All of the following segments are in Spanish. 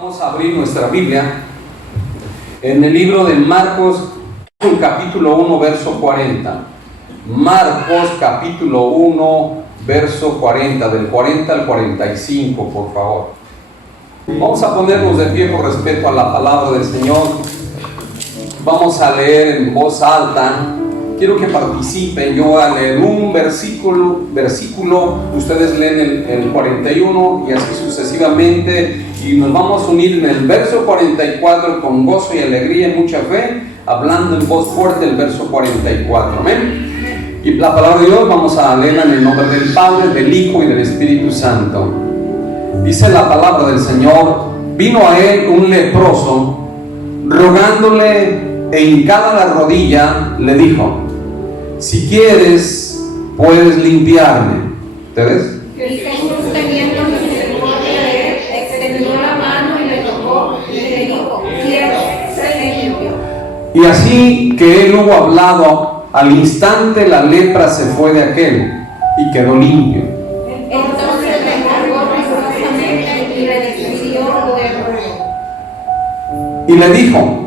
Vamos a abrir nuestra Biblia en el libro de Marcos, capítulo 1, verso 40. Marcos, capítulo 1, verso 40, del 40 al 45, por favor. Vamos a ponernos de pie por respeto a la palabra del Señor. Vamos a leer en voz alta. Quiero que participen. Yo voy a leer un versículo, ustedes leen el 41 y así sucesivamente, y nos vamos a unir en el verso 44 con gozo y alegría y mucha fe, hablando en voz fuerte el verso 44, amén. Y la palabra de Dios vamos a leerla en el nombre del Padre, del Hijo y del Espíritu Santo. Dice la palabra del Señor: vino a él un leproso, rogándole e hincada la rodilla, le dijo: si quieres, puedes limpiarme. ¿Te ves? Y Jesús, teniendo misericordia de él, extendió la mano y le tocó y le dijo: quiero ser limpio. Y así que él hubo hablado, al instante la lepra se fue de aquel y quedó limpio. Entonces le encargó rigurosamente y le despidió luego. Y le dijo: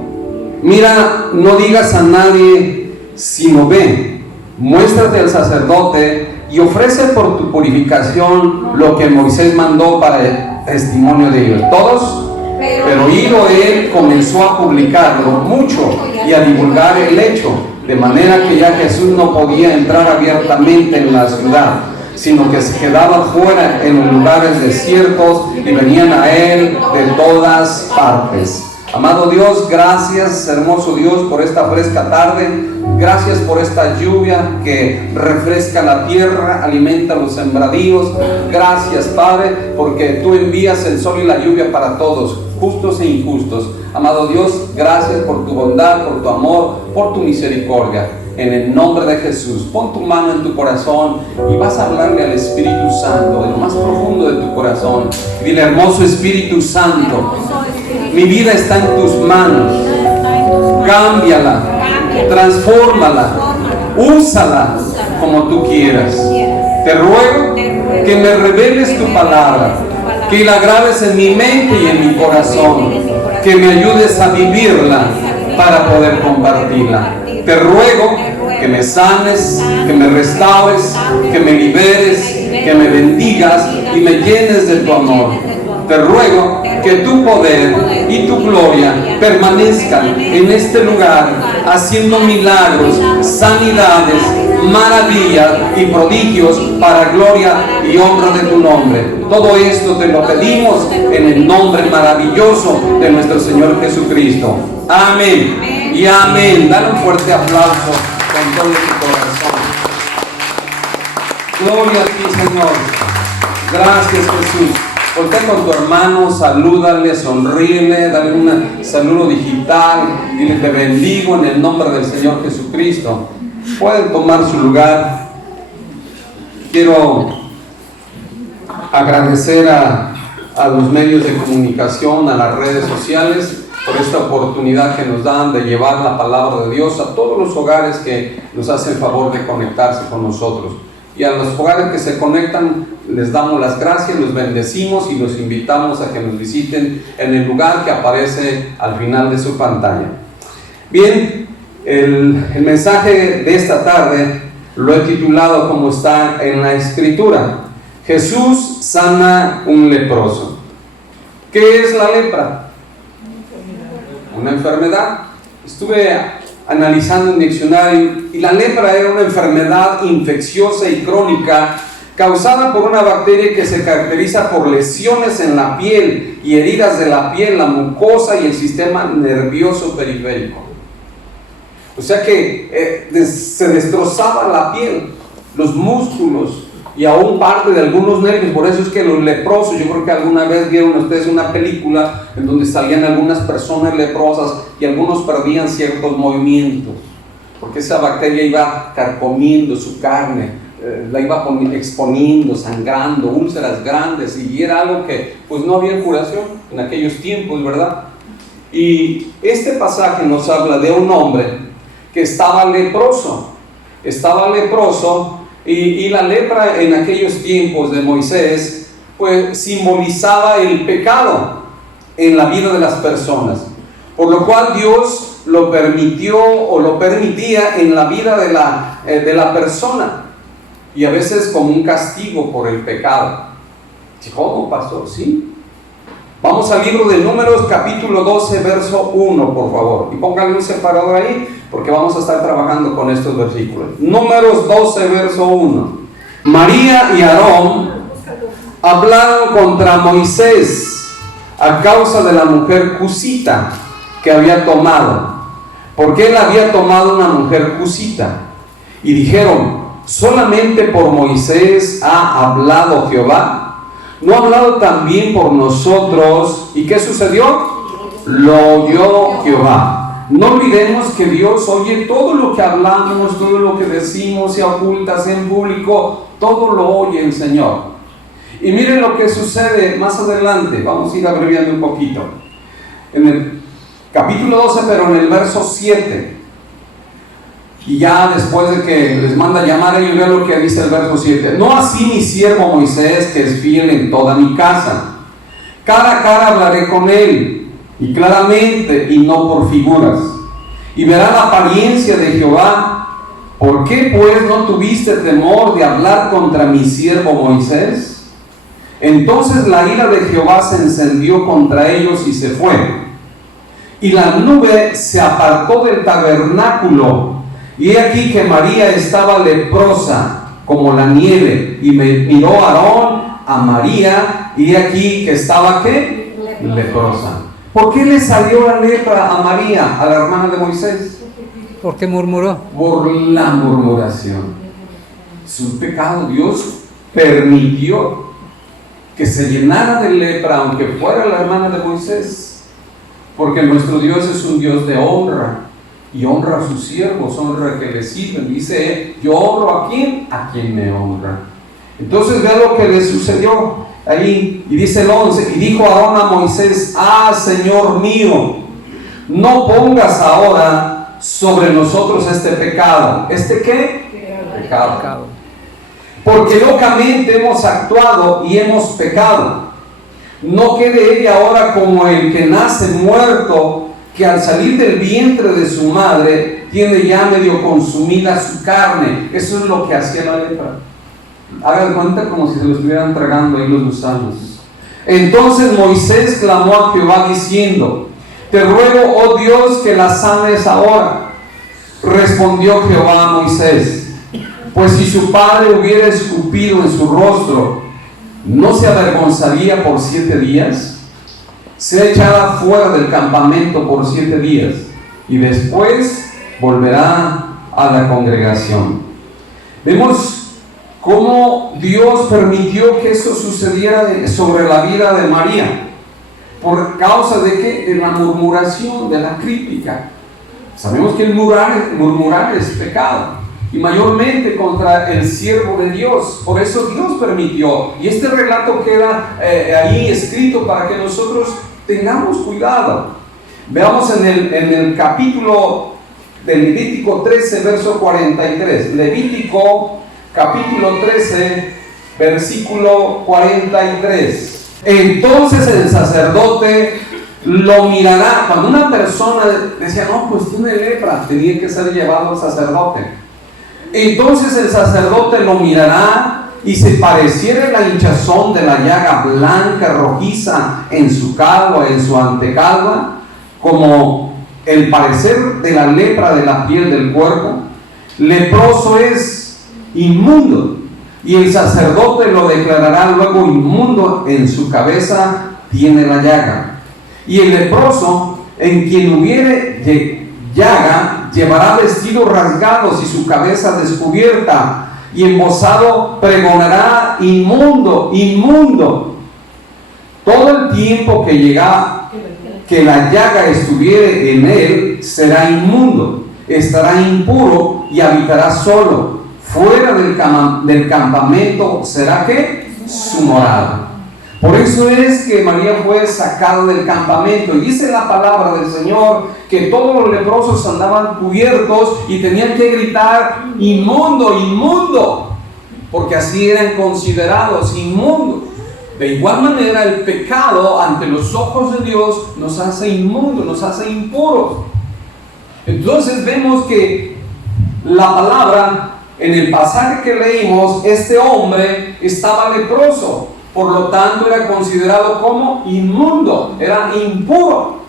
mira, no digas a nadie, sino ve, muéstrate al sacerdote y ofrece por tu purificación lo que Moisés mandó para el testimonio de ellos. Todos. Pero ido él, comenzó a publicarlo mucho y a divulgar el hecho, de manera que ya Jesús no podía entrar abiertamente en la ciudad, sino que se quedaba fuera en los lugares desiertos y venían a él de todas partes. Amado Dios, gracias, hermoso Dios, por esta fresca tarde. Gracias por esta lluvia que refresca la tierra, alimenta los sembradíos. Gracias, Padre, porque tú envías el sol y la lluvia para todos, justos e injustos. Amado Dios, gracias por tu bondad, por tu amor, por tu misericordia. En el nombre de Jesús, pon tu mano en tu corazón y vas a hablarle al Espíritu Santo, en lo más profundo de tu corazón. Dile: hermoso Espíritu Santo, mi vida está en tus manos. Cámbiala, transfórmala, úsala como tú quieras. Te ruego que me reveles tu palabra, que la grabes en mi mente y en mi corazón, que me ayudes a vivirla para poder compartirla. Te ruego que me sanes, que me restaures, que me liberes, que me bendigas y me llenes de tu amor. Te ruego que tu poder y tu gloria permanezcan en este lugar, haciendo milagros, sanidades, maravillas y prodigios para gloria y honra de tu nombre. Todo esto te lo pedimos en el nombre maravilloso de nuestro Señor Jesucristo. Amén y amén. Dale un fuerte aplauso con todo tu corazón. Gloria a ti, Señor. Gracias, Jesús. Voltea con tu hermano, salúdale, sonríele, dale un saludo digital, dile: te bendigo en el nombre del Señor Jesucristo. Pueden tomar su lugar. Quiero agradecer a los medios de comunicación, a las redes sociales, por esta oportunidad que nos dan de llevar la palabra de Dios a todos los hogares que nos hacen el favor de conectarse con nosotros. Y a los hogares que se conectan les damos las gracias, los bendecimos y los invitamos a que nos visiten en el lugar que aparece al final de su pantalla. Bien, el mensaje de esta tarde lo he titulado como está en la Escritura: Jesús sana un leproso. ¿Qué es la lepra? Una enfermedad. Estuve analizando un diccionario y la lepra era una enfermedad infecciosa y crónica causada por una bacteria que se caracteriza por lesiones en la piel y heridas de la piel, la mucosa y el sistema nervioso periférico. O sea que se destrozaba la piel, los músculos y aún parte de algunos nervios. Por eso es que los leprosos, yo creo que alguna vez vieron ustedes una película en donde salían algunas personas leprosas y algunos perdían ciertos movimientos, porque esa bacteria iba carcomiendo su carne, la iba exponiendo, sangrando, úlceras grandes, y era algo que pues no había curación en aquellos tiempos, ¿verdad? Y este pasaje nos habla de un hombre que estaba leproso, y la lepra en aquellos tiempos de Moisés pues simbolizaba el pecado. en la vida de las personas, por lo cual Dios lo permitió o lo permitía en la vida de la persona, y a veces como un castigo por el pecado. ¿Cómo, pastor? ¿Sí? Vamos al libro de Números, capítulo 12, verso 1, por favor, y pónganle un separador ahí, porque vamos a estar trabajando con estos versículos. Números 12, verso 1. María y Aarón hablaron contra Moisés a causa de la mujer cusita que había tomado, porque él había tomado una mujer cusita. Y dijeron: ¿solamente por Moisés ha hablado Jehová? ¿No ha hablado también por nosotros? ¿Y qué sucedió? Lo oyó Jehová. No olvidemos que Dios oye todo lo que hablamos, todo lo que decimos, sea oculta, sea en público, todo lo oye el Señor. Y miren lo que sucede más adelante. Vamos a ir abreviando un poquito. En el capítulo 12, pero en el verso 7. Y ya después de que les manda llamar, ellos vean lo que dice el verso 7. No así mi siervo Moisés, que es fiel en toda mi casa. Cara a cara hablaré con él, y claramente, y no por figuras. Y verá la apariencia de Jehová. ¿Por qué pues no tuviste temor de hablar contra mi siervo Moisés? Entonces la ira de Jehová se encendió contra ellos y se fue. Y la nube se apartó del tabernáculo. Y he aquí que María estaba leprosa como la nieve. Y miró Aarón a María, y he aquí que estaba ¿qué? Leprosa. ¿Por qué le salió la lepra a María, a la hermana de Moisés? Porque murmuró. Por la murmuración. Es un pecado. Dios permitió que se llenara de lepra, aunque fuera la hermana de Moisés, porque nuestro Dios es un Dios de honra, y honra a sus siervos, honra a que le sirven. Dice: yo honro a quien me honra. Entonces vean lo que le sucedió ahí, y dice el 11: y dijo Aarón a Moisés: ah, Señor mío, no pongas ahora sobre nosotros este pecado. ¿Este qué? Pecado. Porque locamente hemos actuado y hemos pecado. No quede ella ahora como el que nace muerto, que al salir del vientre de su madre tiene ya medio consumida su carne. Eso es lo que hacía la lepra. Hagan cuenta como si se lo estuvieran tragando ahí los gusanos. Entonces Moisés clamó a Jehová diciendo: te ruego, oh Dios, que la sanes ahora. Respondió Jehová a Moisés: pues si su padre hubiera escupido en su rostro, ¿no se avergonzaría por 7 días? Sea echada fuera del campamento por 7 días, y después volverá a la congregación. Vemos cómo Dios permitió que eso sucediera sobre la vida de María. ¿Por causa de qué? De la murmuración, de la crítica. Sabemos que el murmurar es pecado, y mayormente contra el siervo de Dios. Por eso Dios permitió, y este relato queda ahí escrito para que nosotros tengamos cuidado. Veamos en el capítulo de Levítico 13, verso 43. Levítico capítulo 13, versículo 43. Entonces el sacerdote lo mirará. Cuando una persona decía: no, pues tiene lepra, tenía que ser llevado al sacerdote. Entonces el sacerdote lo mirará, y si pareciera la hinchazón de la llaga blanca, rojiza en su calva, en su antecalva, como el parecer de la lepra de la piel del cuerpo, leproso es, inmundo, y el sacerdote lo declarará luego inmundo. En su cabeza tiene la llaga. Y el leproso, en quien hubiere llaga, llevará vestidos rasgados y su cabeza descubierta, y embozado pregonará: inmundo, inmundo. Todo el tiempo que la llaga estuviere en él, será inmundo, estará impuro y habitará solo. Fuera del campamento será ¿qué? Su morada. Por eso es que María fue sacada del campamento. Y dice la palabra del Señor que todos los leprosos andaban cubiertos y tenían que gritar: inmundo, inmundo, porque así eran considerados inmundos. De igual manera, el pecado ante los ojos de Dios nos hace inmundos, nos hace impuros. Entonces vemos que la palabra, en el pasaje que leímos, este hombre estaba leproso, por lo tanto era considerado como inmundo, era impuro.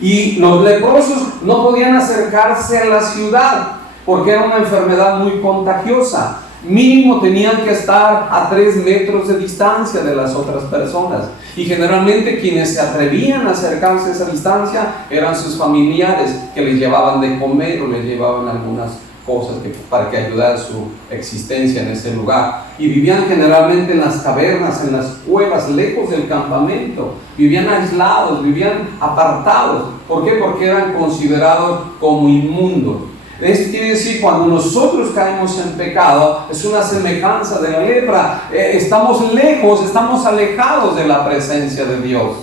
Y los leprosos no podían acercarse a la ciudad porque era una enfermedad muy contagiosa. Mínimo tenían que estar a 3 metros de distancia de las otras personas. Y generalmente quienes se atrevían a acercarse a esa distancia eran sus familiares, que les llevaban de comer o les llevaban algunas cosas para que ayudara su existencia en ese lugar. Y vivían generalmente en las cavernas, en las cuevas, lejos del campamento. Vivían aislados, vivían apartados. ¿Por qué? Porque eran considerados como inmundos. Esto quiere decir, cuando nosotros caemos en pecado, es una semejanza de la lepra. Estamos lejos, estamos alejados de la presencia de Dios.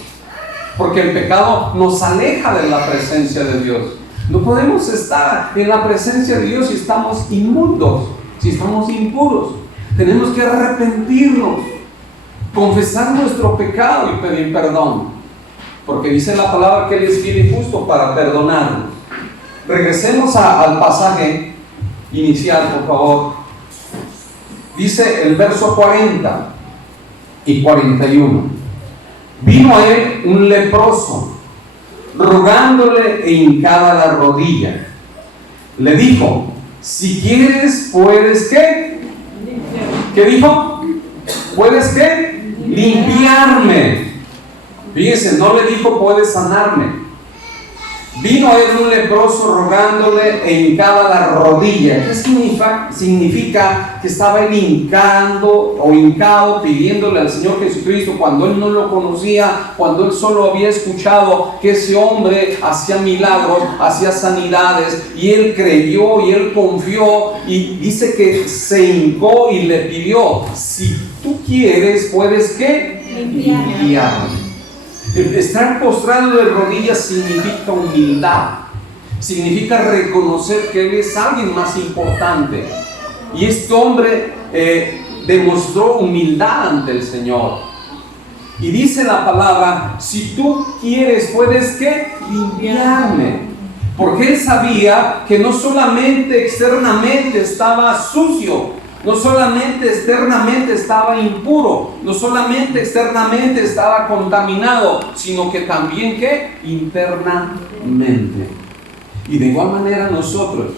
Porque el pecado nos aleja de la presencia de Dios. No podemos estar en la presencia de Dios si estamos inmundos, si estamos impuros. Tenemos que arrepentirnos, confesar nuestro pecado y pedir perdón. Porque dice la palabra que Él es fiel y justo para perdonarnos. Regresemos al pasaje inicial, por favor. Dice el verso 40 y 41. Vino a él un leproso, rogándole e hincada la rodilla. Le dijo: si quieres, puedes, ¿qué? ¿Qué dijo? ¿Puedes qué? Limpiarme. Fíjense, no le dijo puedes sanarme. Vino a él un leproso rogándole e hincaba la rodilla. ¿Qué significa que estaba él hincado pidiéndole al Señor Jesucristo cuando él no lo conocía, cuando él solo había escuchado que ese hombre hacía milagros, hacía sanidades, y él creyó y él confió, y dice que se hincó y le pidió: si tú quieres, puedes ¿qué? Limpiarme. Estar postrado de rodillas significa humildad, significa reconocer que Él es alguien más importante. Y este hombre demostró humildad ante el Señor. Y dice la palabra: si tú quieres, puedes ¿qué? Limpiarme. Porque él sabía que no solamente externamente estaba sucio, no solamente externamente estaba impuro, no solamente externamente estaba contaminado, sino que también ¿qué? Internamente. Y de igual manera nosotros,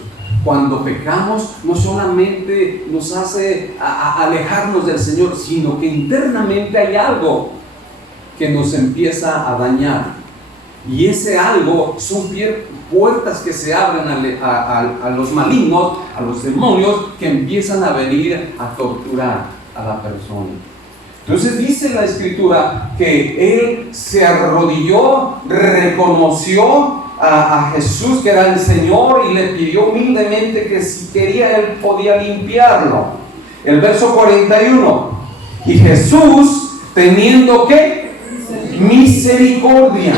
cuando pecamos, no solamente nos hace alejarnos del Señor, sino que internamente hay algo que nos empieza a dañar. Y ese algo son puertas que se abren a los malignos, a los demonios, que empiezan a venir a torturar a la persona. Entonces dice la Escritura que él se arrodilló, reconoció a Jesús que era el Señor, y le pidió humildemente que si quería él podía limpiarlo. El verso 41. Y Jesús, teniendo ¿qué? Misericordia.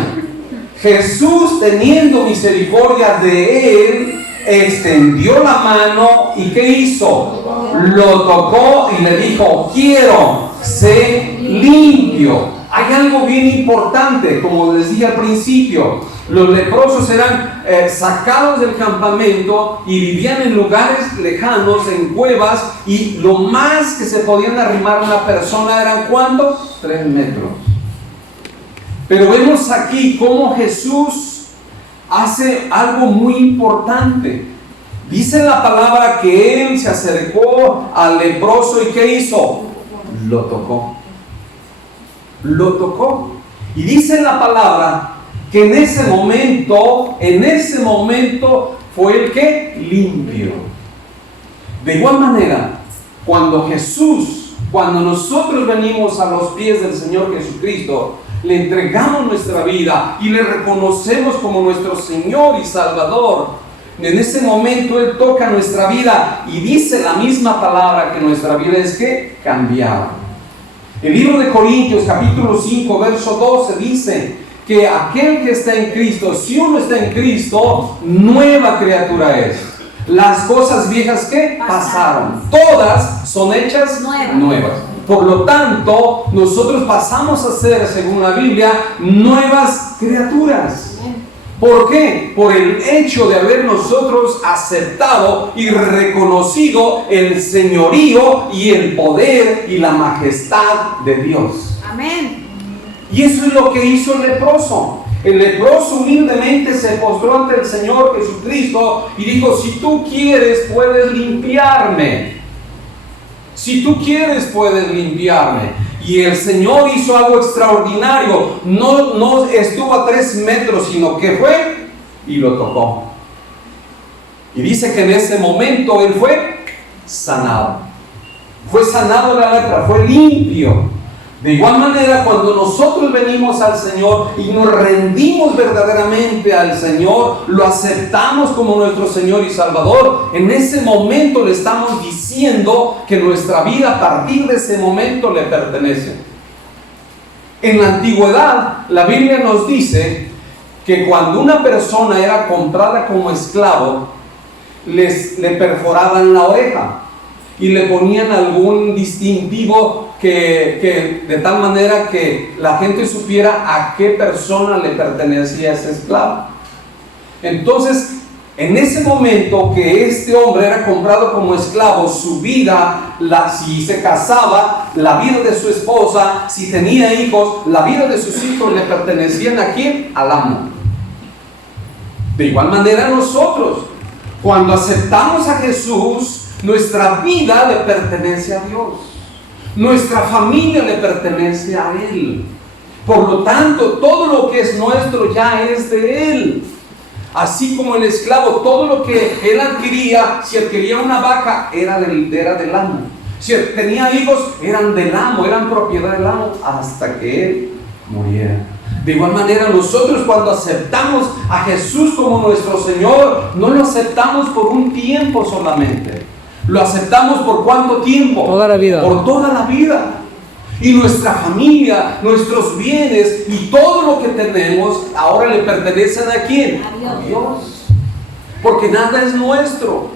Jesús, teniendo misericordia de él, extendió la mano y ¿qué hizo? Lo tocó y le dijo: quiero, sé limpio. Hay algo bien importante, como les dije al principio. Los leprosos eran sacados del campamento y vivían en lugares lejanos, en cuevas, y lo más que se podían arrimar a una persona eran ¿cuánto? 3 metros. Pero vemos aquí cómo Jesús hace algo muy importante. Dice la palabra que él se acercó al leproso y ¿qué hizo? Lo tocó. Lo tocó. Y dice la palabra que en ese momento fue el que limpio. De igual manera, cuando nosotros venimos a los pies del Señor Jesucristo, le entregamos nuestra vida y le reconocemos como nuestro Señor y Salvador, en ese momento Él toca nuestra vida y dice la misma palabra que nuestra vida es que cambiada. El libro de Corintios capítulo 5 verso 12 dice que aquel que está en Cristo, si uno está en Cristo, nueva criatura es. Las cosas viejas que pasaron, todas son hechas nuevas. Por lo tanto, nosotros pasamos a ser, según la Biblia, nuevas criaturas. ¿Por qué? Por el hecho de haber nosotros aceptado y reconocido el señorío y el poder y la majestad de Dios. Amén. Y eso es lo que hizo el leproso. El leproso humildemente se postró ante el Señor Jesucristo y dijo: si tú quieres, puedes limpiarme. Si tú quieres, puedes limpiarme. Y el Señor hizo algo extraordinario. No estuvo a 3 metros, sino que fue y lo tocó. Y dice que en ese momento él fue sanado. Fue sanado de la lepra, fue limpio. De igual manera, cuando nosotros venimos al Señor y nos rendimos verdaderamente al Señor, lo aceptamos como nuestro Señor y Salvador, en ese momento le estamos diciendo que nuestra vida a partir de ese momento le pertenece. En la antigüedad, la Biblia nos dice que cuando una persona era comprada como esclavo, le perforaban la oreja y le ponían algún distintivo que de tal manera que la gente supiera a qué persona le pertenecía ese esclavo. Entonces, en ese momento que este hombre era comprado como esclavo, su vida, si se casaba, la vida de su esposa, si tenía hijos, la vida de sus hijos le pertenecían ¿a quién? Al amo. De igual manera nosotros, cuando aceptamos a Jesús, nuestra vida le pertenece a Dios. Nuestra familia le pertenece a Él. Por lo tanto, todo lo que es nuestro ya es de Él. Así como el esclavo, todo lo que él adquiría, si adquiría una vaca, era del amo. Si tenía hijos, eran del amo, eran propiedad del amo, hasta que él muriera. De igual manera, nosotros cuando aceptamos a Jesús como nuestro Señor, no lo aceptamos por un tiempo solamente. Lo aceptamos por ¿cuánto tiempo? Toda la vida. Por toda la vida. Y nuestra familia, nuestros bienes y todo lo que tenemos ahora le pertenecen ¿a quién? A Dios. Porque nada es nuestro.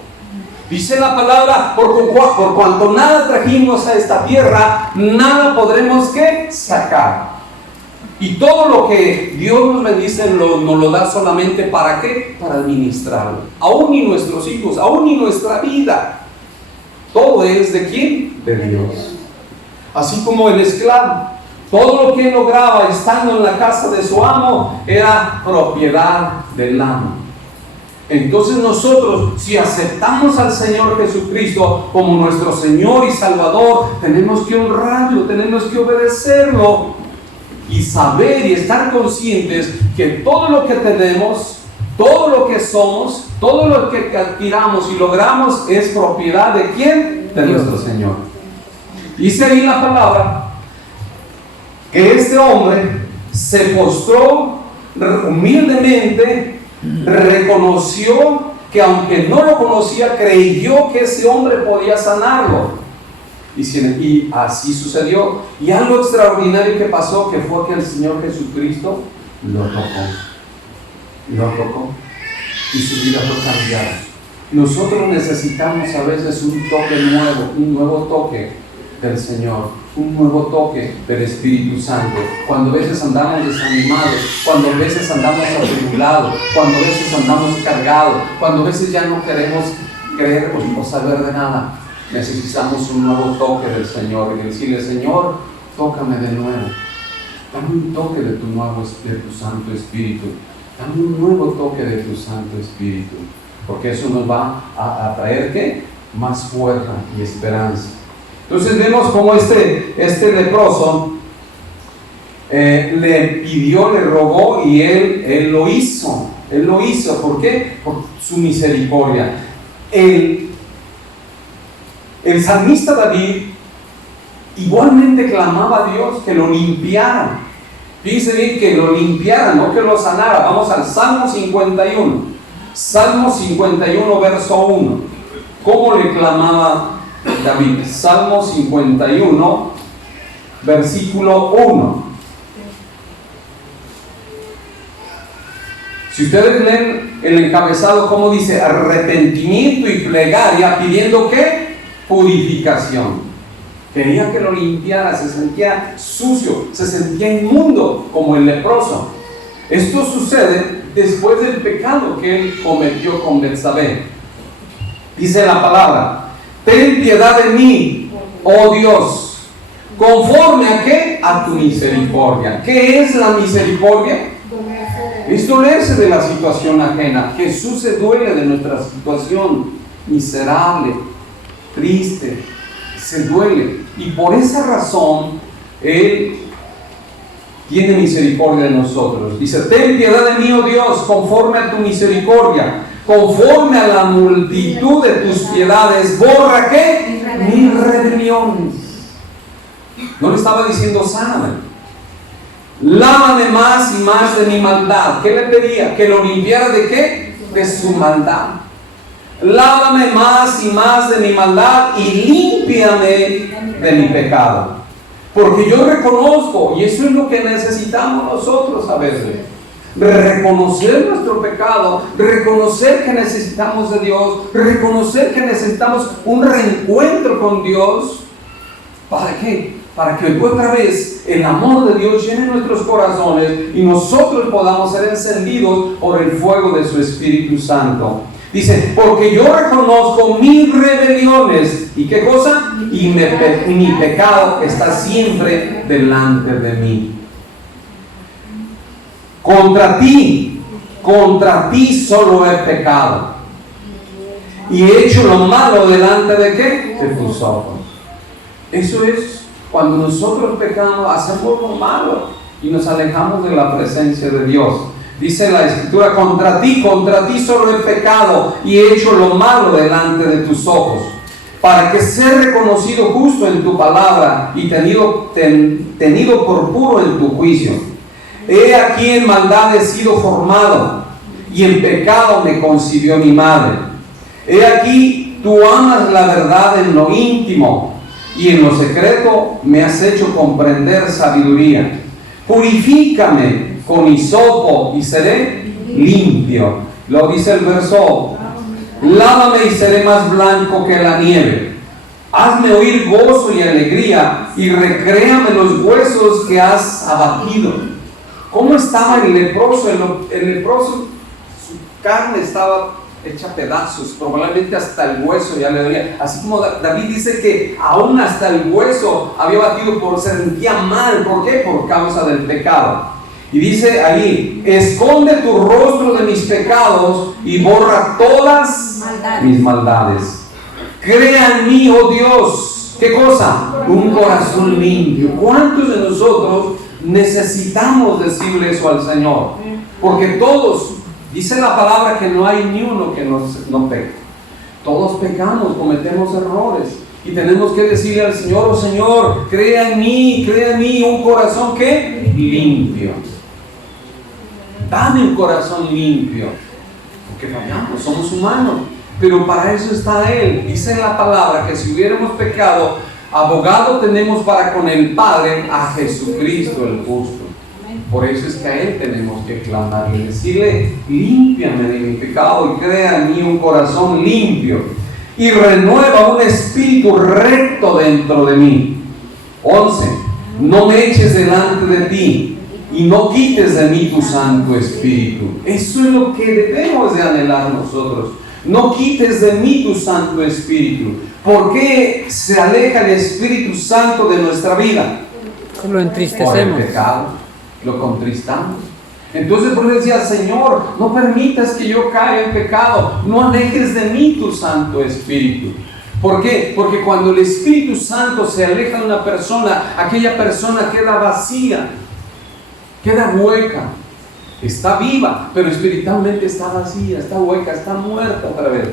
Dice la palabra, por cuanto nada trajimos a esta tierra, nada podremos ¿qué? Sacar. Y todo lo que Dios nos bendice nos lo da solamente ¿para qué? Para administrarlo. Aún ni nuestros hijos, aún ni nuestra vida. Todo es ¿de quién? De Dios. Así como el esclavo, todo lo que él lograba estando en la casa de su amo era propiedad del amo. Entonces nosotros, si aceptamos al Señor Jesucristo como nuestro Señor y Salvador, tenemos que honrarlo, tenemos que obedecerlo y saber y estar conscientes que todo lo que tenemos, todo lo que somos, todo lo que adquiramos y logramos es propiedad ¿de quién? De nuestro Señor. Dice ahí la palabra que este hombre se postró humildemente, reconoció que aunque no lo conocía, creyó que ese hombre podía sanarlo. Y así sucedió. Y algo extraordinario que pasó, que fue que el Señor Jesucristo lo tocó y su vida fue cambiada. Nosotros necesitamos a veces un toque nuevo, un nuevo toque del Señor, un nuevo toque del Espíritu Santo. Cuando a veces andamos desanimados, cuando a veces andamos atribulados, cuando a veces andamos cargados, cuando a veces ya no queremos creer o saber de nada, necesitamos un nuevo toque del Señor y decirle: Señor, tócame de nuevo, dame un toque de tu Santo Espíritu, dame un nuevo toque de tu Santo Espíritu, porque eso nos va a traer ¿qué? Más fuerza y esperanza. Entonces vemos cómo este leproso le pidió, le rogó y él lo hizo. Él lo hizo. ¿Por qué? Por su misericordia. El salmista David igualmente clamaba a Dios que lo limpiara. Dice bien que lo limpiara, no que lo sanara. Vamos al Salmo 51. Salmo 51, verso 1. ¿Cómo le clamaba David? Salmo 51, versículo 1. Si ustedes leen el encabezado, ¿cómo dice? Arrepentimiento y plegaria, pidiendo ¿qué? Purificación. Quería que lo limpiara, se sentía sucio, se sentía inmundo como el leproso. Esto sucede después del pecado que él cometió con Betsabé. Dice la palabra: ten piedad de mí, oh Dios, conforme a ¿qué? A tu misericordia. ¿Qué es la misericordia? Es dolerse de la situación ajena. Jesús se duele de nuestra situación miserable, triste, se duele. Y por esa razón, Él tiene misericordia de nosotros. Dice: ten piedad de mí, oh Dios, conforme a tu misericordia, conforme a la multitud de tus piedades, borra ¿qué? Mis rebeliones. No le estaba diciendo sáname. Lávame más y más de mi maldad. ¿Qué le pedía? Que lo limpiara ¿de qué? De su maldad. Lávame más y más de mi maldad y límpiame de mi pecado. Porque yo reconozco, y eso es lo que necesitamos nosotros a veces, reconocer nuestro pecado, reconocer que necesitamos de Dios, reconocer que necesitamos un reencuentro con Dios. ¿Para qué? Para que otra vez el amor de Dios llene nuestros corazones y nosotros podamos ser encendidos por el fuego de su Espíritu Santo. Dice: porque yo reconozco mis rebeliones. ¿Y qué cosa? Y mi pecado está siempre delante de mí. Contra ti solo he pecado y he hecho lo malo delante de ¿qué? De tus ojos. Eso es cuando nosotros pecamos, hacemos lo malo y nos alejamos de la presencia de Dios. Dice la Escritura: contra ti solo he pecado y he hecho lo malo delante de tus ojos, para que sea reconocido justo en tu palabra y tenido por puro en tu juicio. He aquí en maldad he sido formado, y en pecado me concibió mi madre. He aquí tú amas la verdad en lo íntimo, y en lo secreto me has hecho comprender sabiduría. Purifícame con hisopo y seré limpio. Lo dice el verso: lávame y seré más blanco que la nieve. Hazme oír gozo y alegría, y recréame los huesos que has abatido. ¿Cómo estaba el leproso? El leproso, su carne estaba hecha pedazos, probablemente hasta el hueso ya le dolía. Así como David dice que aún hasta el hueso había batido, se sentía mal. ¿Por qué? Por causa del pecado. Y dice ahí: esconde tu rostro de mis pecados y borra todas mis maldades. Crea en mí, oh Dios, ¿qué cosa? Un corazón limpio. ¿Cuántos de nosotros necesitamos decirle eso al Señor? Porque todos, dice la palabra que no hay ni uno que no peque. Todos pecamos, cometemos errores. Y tenemos que decirle al Señor: oh Señor, crea en mí un corazón que limpio. Dame un corazón limpio. Porque fallamos, somos humanos. Pero para eso está Él. Dice la palabra que si hubiéramos pecado, abogado tenemos para con el Padre, a Jesucristo el justo. Por eso es que a Él tenemos que clamar y decirle: límpiame de mi pecado y crea en mí un corazón limpio y renueva un espíritu recto dentro de mí. 11. No me eches delante de ti y no quites de mí tu Santo Espíritu. Eso es lo que debemos de anhelar nosotros. No quites de mí tu Santo Espíritu. ¿Por qué se aleja el Espíritu Santo de nuestra vida? Lo entristecemos. Por el pecado, lo contristamos. Entonces por eso decía: Señor, no permitas que yo caiga en pecado, no alejes de mí tu Santo Espíritu. ¿Por qué? Porque cuando el Espíritu Santo se aleja de una persona, aquella persona queda vacía, queda hueca. Está viva, pero espiritualmente está vacía, está hueca, está muerta otra vez.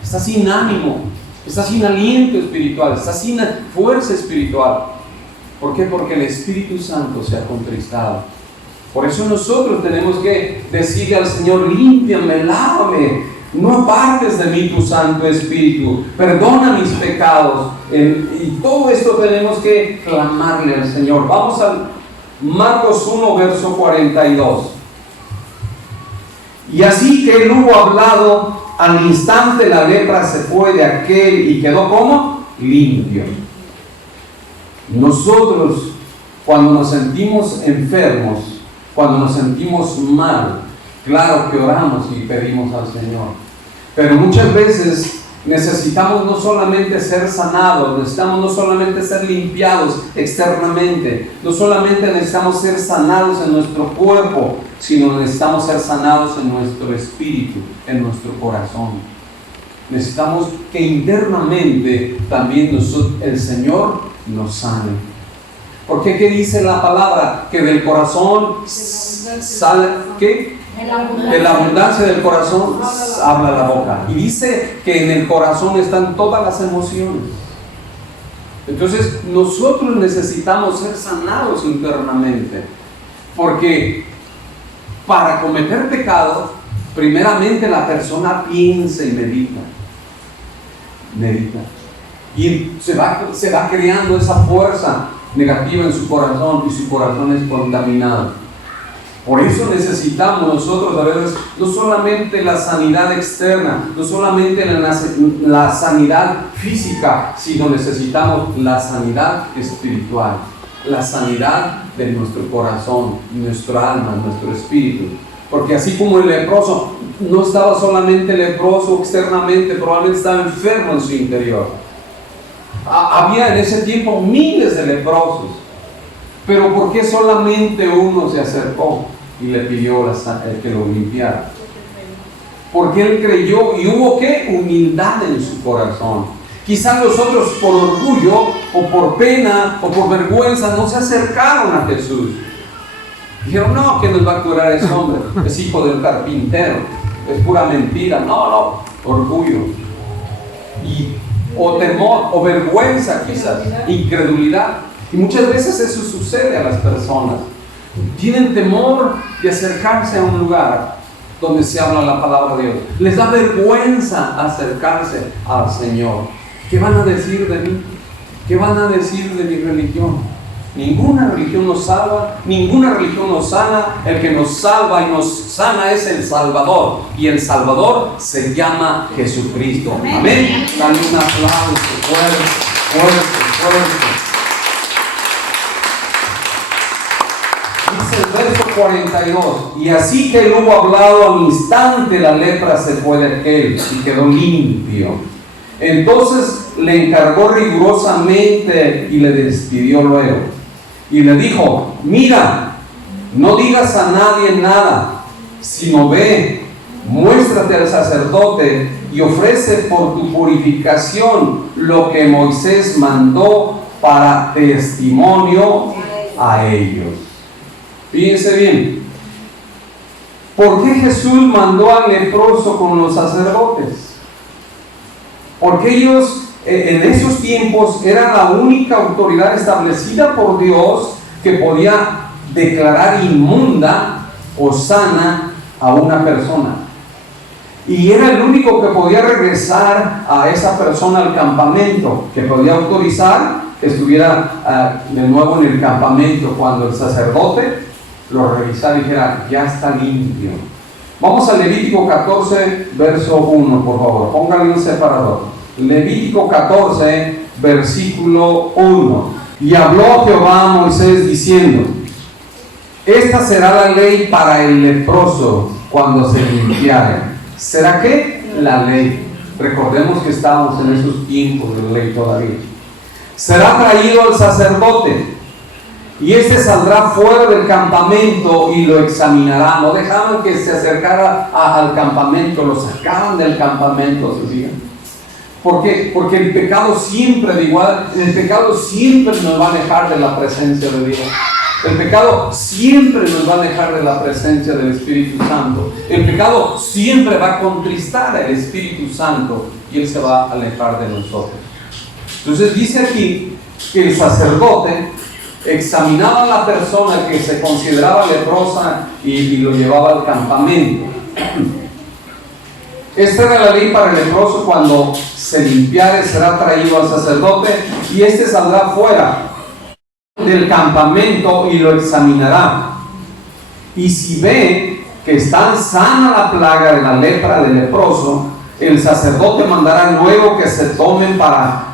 Está sin ánimo, está sin aliento espiritual, está sin fuerza espiritual. ¿Por qué? Porque el Espíritu Santo se ha contristado. Por eso nosotros tenemos que decirle al Señor: límpiame, lávame, no apartes de mí tu Santo Espíritu, perdona mis pecados. Y todo esto tenemos que clamarle al Señor. Vamos a Marcos 1, verso 42. Y así que él hubo hablado, al instante la lepra se fue de aquel y quedó ¿cómo? Limpio. Nosotros, cuando nos sentimos enfermos, cuando nos sentimos mal, claro que oramos y pedimos al Señor. Pero muchas veces necesitamos no solamente ser sanados, necesitamos no solamente ser limpiados externamente, no solamente necesitamos ser sanados en nuestro cuerpo, sino necesitamos ser sanados en nuestro espíritu, en nuestro corazón. Necesitamos que internamente también el Señor nos sane. Porque ¿qué dice la palabra? Que del corazón sale, ¿qué? De la abundancia del corazón habla la boca. Y dice que en el corazón están todas las emociones. Entonces nosotros necesitamos ser sanados internamente. Porque para cometer pecado, primeramente la persona piensa y medita. Y se va creando esa fuerza negativa en su corazón y su corazón es contaminado. Por eso necesitamos nosotros a veces no solamente la sanidad externa, no solamente la sanidad física, sino necesitamos la sanidad espiritual, la sanidad de nuestro corazón, nuestra alma, nuestro espíritu. Porque así como el leproso no estaba solamente leproso externamente, probablemente estaba enfermo en su interior. Había en ese tiempo miles de leprosos, pero ¿por qué solamente uno se acercó y le pidió que lo limpiara? Porque él creyó y hubo ¿qué? Humildad en su corazón. Quizás los otros por orgullo o por pena o por vergüenza no se acercaron a Jesús. Dijeron, no, que nos va a curar ese hombre, es hijo del carpintero, es pura mentira. No, orgullo. O temor, o vergüenza quizás, incredulidad. Y muchas veces eso sucede a las personas. Tienen temor de acercarse a un lugar donde se habla la palabra de Dios. Les da vergüenza acercarse al Señor. ¿Qué van a decir de mí? ¿Qué van a decir de mi religión? Ninguna religión nos salva, ninguna religión nos sana. El que nos salva y nos sana es el Salvador. Y el Salvador se llama Jesucristo. Amén. Dale un aplauso fuerte. Dice el verso 42. Y así que él hubo hablado, al instante la lepra se fue de aquel y quedó limpio. Entonces le encargó rigurosamente y le despidió luego. Y le dijo, mira, no digas a nadie nada, sino ve, muéstrate al sacerdote y ofrece por tu purificación lo que Moisés mandó para testimonio a ellos. Fíjense bien, ¿por qué Jesús mandó al leproso con los sacerdotes? Porque ellos en esos tiempos era la única autoridad establecida por Dios que podía declarar inmunda o sana a una persona. Y era el único que podía regresar a esa persona al campamento, que podía autorizar que estuviera de nuevo en el campamento cuando el sacerdote lo revisara y dijera, ya está limpio. Vamos a Levítico 14, verso 1, por favor. Póngale un separador. Levítico 14, versículo 1. Y habló Jehová a Moisés diciendo, esta será la ley para el leproso cuando se limpiare. ¿Será qué? La ley. Recordemos que estamos en esos tiempos de ley todavía. Será traído al sacerdote, y este saldrá fuera del campamento y lo examinará. No dejaban que se acercara al campamento, lo sacaban del campamento, ¿se fijan? ¿Por qué? Porque el pecado siempre, el pecado siempre nos va a alejar de la presencia de Dios. El pecado siempre nos va a alejar de la presencia del Espíritu Santo. El pecado siempre va a contristar al Espíritu Santo y Él se va a alejar de nosotros. Entonces dice aquí que el sacerdote examinaba a la persona que se consideraba leprosa y lo llevaba al campamento. Esta era la ley para el leproso: cuando se limpiare será traído al sacerdote, y este saldrá fuera del campamento y lo examinará. Y si ve que está sana la plaga de la lepra del leproso, el sacerdote mandará luego que se tomen para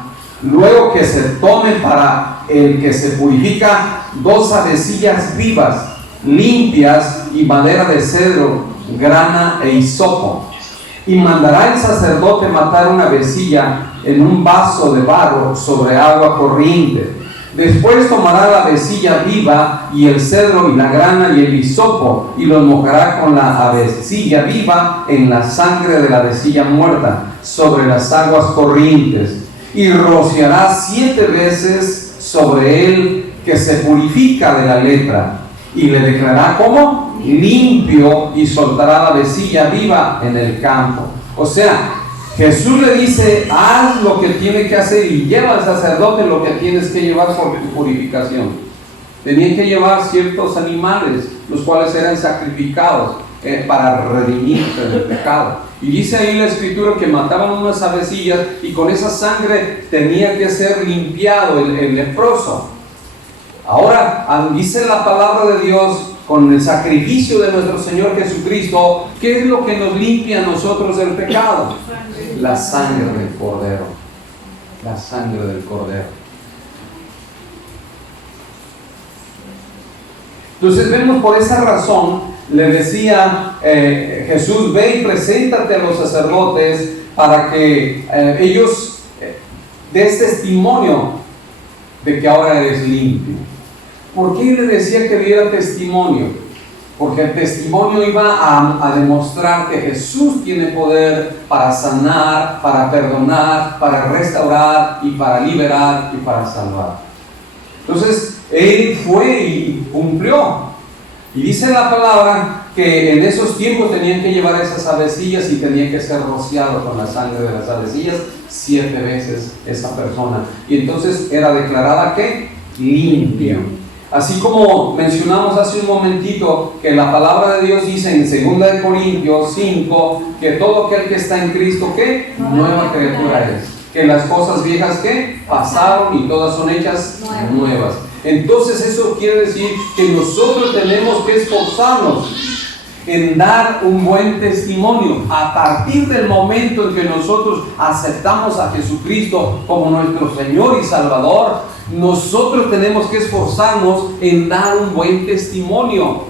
el que se purifica 2 avecillas vivas, limpias, y madera de cedro, grana e hisopo. Y mandará el sacerdote matar una avecilla en un vaso de barro sobre agua corriente. Después tomará la avecilla viva y el cedro y la grana y el hisopo, y los mojará con la avecilla viva en la sangre de la avecilla muerta sobre las aguas corrientes, y rociará 7 veces sobre él, que se purifica de la lepra, y le declarará como limpio, y soltará la avecilla viva en el campo. O sea, Jesús le dice: haz lo que tiene que hacer, y lleva al sacerdote lo que tienes que llevar por tu purificación. Tenían que llevar ciertos animales, los cuales eran sacrificados para redimirse del pecado. Y dice ahí la escritura que mataban unas avecillas, y con esa sangre tenía que ser limpiado el leproso. Ahora dice la palabra de Dios, con el sacrificio de nuestro Señor Jesucristo, ¿qué es lo que nos limpia a nosotros del pecado? La sangre del Cordero. La sangre del Cordero. Entonces vemos, por esa razón, le decía Jesús: ve y preséntate a los sacerdotes para que ellos des testimonio de que ahora eres limpio. ¿Por qué le decía que diera testimonio? Porque el testimonio iba a demostrar que Jesús tiene poder para sanar, para perdonar, para restaurar y para liberar y para salvar. Entonces, Él fue y cumplió. Y dice la palabra que en esos tiempos tenían que llevar esas avecillas y tenía que ser rociado con la sangre de las avecillas 7 veces esa persona. Y entonces era declarada ¿qué? Limpia. Así como mencionamos hace un momentito que la palabra de Dios dice en 2 Corintios 5 que todo aquel que está en Cristo, ¿qué? Nueva criatura es. Que las cosas viejas, ¿qué? Pasaron y todas son hechas nuevas. Entonces eso quiere decir que nosotros tenemos que esforzarnos en dar un buen testimonio. A partir del momento en que nosotros aceptamos a Jesucristo como nuestro Señor y Salvador, nosotros tenemos que esforzarnos en dar un buen testimonio,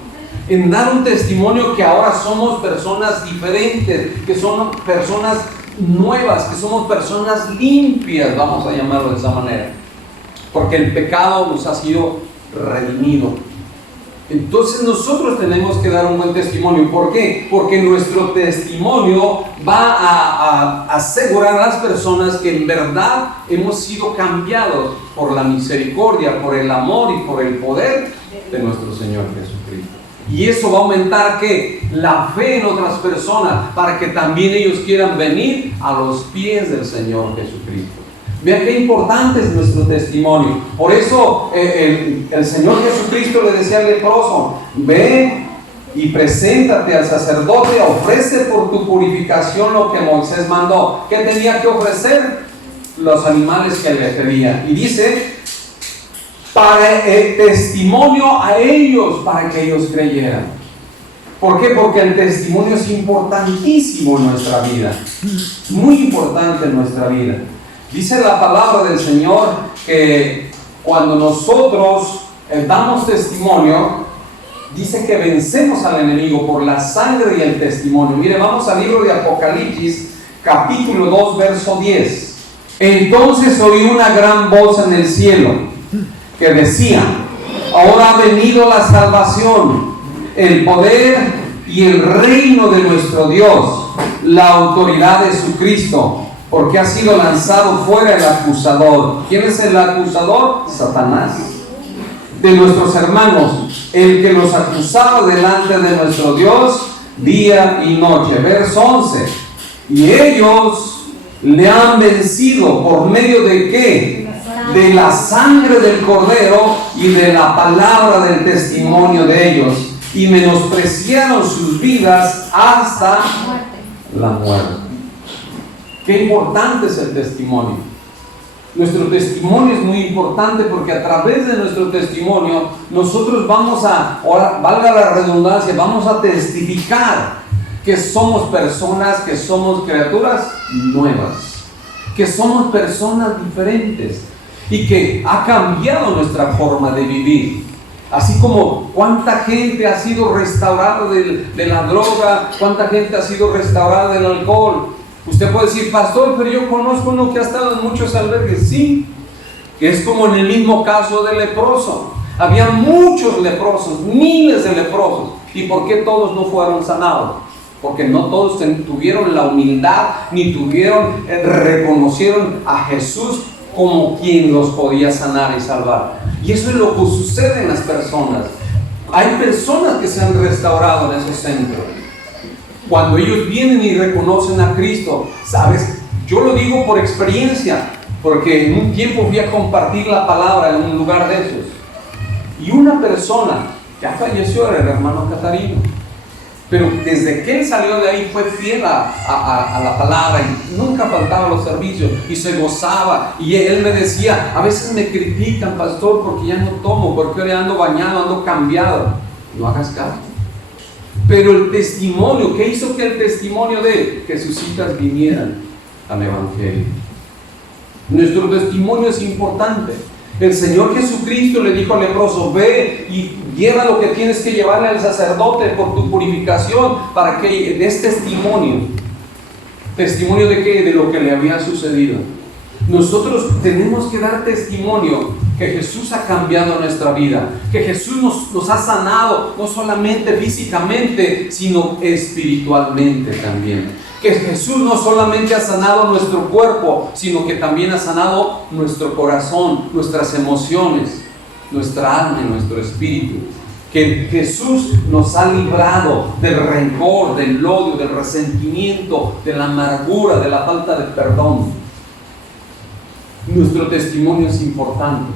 en dar un testimonio que ahora somos personas diferentes, que son personas nuevas, que somos personas limpias, vamos a llamarlo de esa manera, porque el pecado nos ha sido redimido. Entonces nosotros tenemos que dar un buen testimonio. ¿Por qué? Porque nuestro testimonio va a asegurar a las personas que en verdad hemos sido cambiados por la misericordia, por el amor y por el poder de nuestro Señor Jesucristo. Y eso va a aumentar ¿qué? La fe en otras personas, para que también ellos quieran venir a los pies del Señor Jesucristo. Vean qué importante es nuestro testimonio. Por eso el Señor Jesucristo le decía al leproso: ve y preséntate al sacerdote, ofrece por tu purificación lo que Moisés mandó. ¿Qué tenía que ofrecer? Los animales que le pedía. Y dice: para el testimonio a ellos, para que ellos creyeran. ¿Por qué? Porque el testimonio es importantísimo en nuestra vida. Muy importante en nuestra vida. Dice la palabra del Señor que cuando nosotros damos testimonio, dice que vencemos al enemigo por la sangre y el testimonio. Mire, vamos al libro de Apocalipsis, capítulo 2, verso 10. Entonces oí una gran voz en el cielo que decía: ahora ha venido la salvación, el poder y el reino de nuestro Dios, la autoridad de su Cristo, porque ha sido lanzado fuera el acusador. ¿Quién es el acusador? Satanás. De nuestros hermanos, el que los acusaba delante de nuestro Dios día y noche. Verso 11. Y ellos le han vencido por medio de ¿qué? De la sangre del Cordero y de la palabra del testimonio de ellos, y menospreciaron sus vidas hasta la muerte. Qué importante es el testimonio. Nuestro testimonio es muy importante porque a través de nuestro testimonio nosotros vamos a, ahora valga la redundancia, vamos a testificar que somos personas, que somos criaturas nuevas, que somos personas diferentes. y que ha cambiado nuestra forma de vivir. Así como cuánta gente ha sido restaurada de la droga, cuánta gente ha sido restaurada del alcohol. Usted puede decir, pastor, pero yo conozco uno que ha estado en muchos albergues. Sí, que es como en el mismo caso del leproso. Había muchos leprosos, miles de leprosos. ¿Y por qué todos no fueron sanados? Porque no todos tuvieron la humildad, ni reconocieron a Jesús como quien los podía sanar y salvar. Y eso es lo que sucede en las personas. Hay personas que se han restaurado en esos centros. Cuando ellos vienen y reconocen a Cristo, ¿sabes? Yo lo digo por experiencia, porque en un tiempo fui a compartir la palabra en un lugar de esos. Y una persona, ya falleció, era el hermano Catarino, pero desde que él salió de ahí fue fiel a la palabra y nunca faltaba los servicios y se gozaba. Y él me decía, a veces me critican, pastor, porque ya no tomo, porque ahora ando bañado, ando cambiado. No hagas caso. Pero el testimonio, ¿qué hizo que el testimonio de él? Que sus hijas vinieran al Evangelio. Nuestro testimonio es importante. El Señor Jesucristo le dijo al leproso, ve y lleva lo que tienes que llevarle al sacerdote por tu purificación, para que des testimonio. ¿Testimonio de qué? De lo que le había sucedido. Nosotros tenemos que dar testimonio que Jesús ha cambiado nuestra vida, que Jesús nos ha sanado, no solamente físicamente, sino espiritualmente también. Que Jesús no solamente ha sanado nuestro cuerpo, sino que también ha sanado nuestro corazón, nuestras emociones, nuestra alma y nuestro espíritu. Que Jesús nos ha librado del rencor, del odio, del resentimiento, de la amargura, de la falta de perdón. Nuestro testimonio es importante.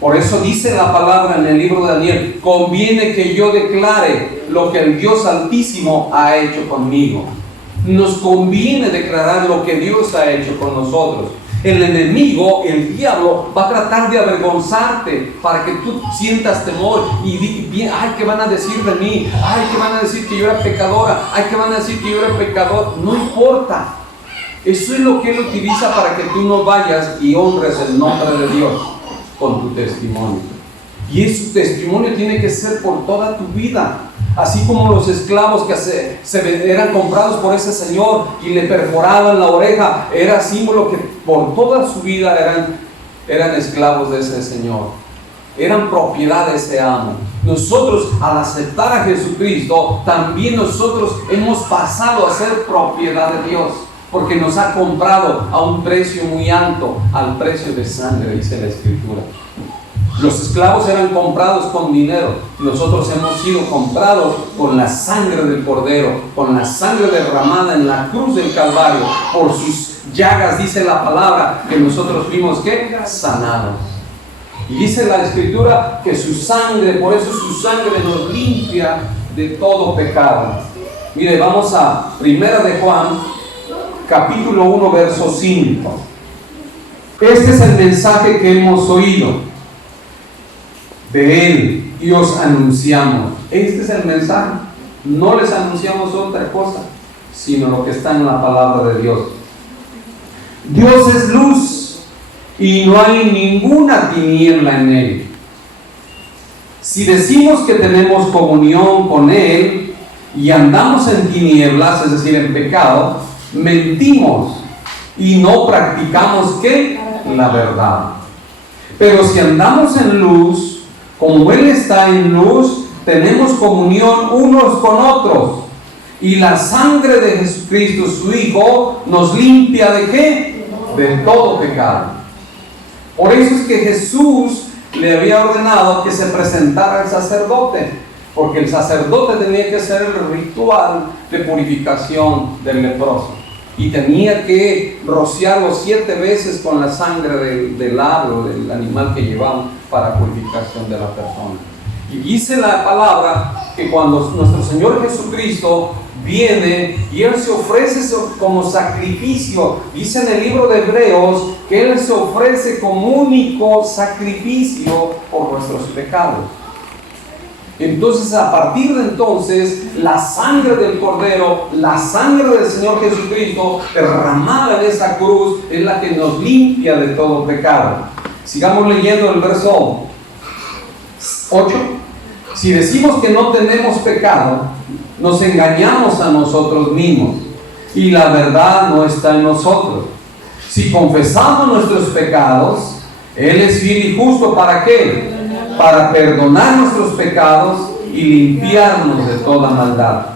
Por eso dice la palabra en el libro de Daniel, conviene que yo declare lo que el Dios Altísimo ha hecho conmigo. Nos conviene declarar lo que Dios ha hecho con nosotros. El enemigo, el diablo, va a tratar de avergonzarte para que tú sientas temor y ay, ¿qué van a decir de mí? Ay, ¿qué van a decir que yo era pecadora? Ay, ¿qué van a decir que yo era pecador? No importa. Eso es lo que Él utiliza para que tú no vayas y honres el nombre de Dios con tu testimonio. Y ese testimonio tiene que ser por toda tu vida. Así como los esclavos que eran comprados por ese señor y le perforaban la oreja, era símbolo que por toda su vida eran esclavos de ese señor, eran propiedad de ese amo. Nosotros, al aceptar a Jesucristo, también nosotros hemos pasado a ser propiedad de Dios, porque nos ha comprado a un precio muy alto, al precio de sangre, dice la Escritura. Los esclavos eran comprados con dinero. Nosotros hemos sido comprados con la sangre del Cordero, con la sangre derramada en la cruz del Calvario. Por sus llagas, dice la palabra, que nosotros fuimos, ¿qué? Sanados. Y dice la Escritura que su sangre, por eso su sangre nos limpia de todo pecado. Mire, vamos a 1 de Juan, capítulo 1, verso 5. Este es el mensaje que hemos oído de Él y os anunciamos. Este es el mensaje. No les anunciamos otra cosa, sino lo que está en la palabra de Dios. Dios es luz y no hay ninguna tiniebla en Él. Si decimos que tenemos comunión con Él y andamos en tinieblas, es decir, en pecado, mentimos y no practicamos, ¿qué? La verdad. Pero si andamos en luz, como Él está en luz, tenemos comunión unos con otros. Y la sangre de Jesucristo, su Hijo, nos limpia ¿de qué? De todo pecado. Por eso es que Jesús le había ordenado que se presentara al sacerdote, porque el sacerdote tenía que hacer el ritual de purificación del leproso. Y tenía que rociarlo 7 veces con la sangre del ave, del animal que llevaban para purificación de la persona. Y dice la palabra que cuando nuestro Señor Jesucristo viene y Él se ofrece como sacrificio, dice en el libro de Hebreos que Él se ofrece como único sacrificio por nuestros pecados. Entonces, a partir de entonces, la sangre del Cordero, la sangre del Señor Jesucristo derramada en esa cruz es la que nos limpia de todo pecado. Sigamos leyendo el verso 8. Si decimos que no tenemos pecado, nos engañamos a nosotros mismos y la verdad no está en nosotros. Si confesamos nuestros pecados, Él es fiel y justo. ¿Para qué? Para perdonar nuestros pecados y limpiarnos de toda maldad.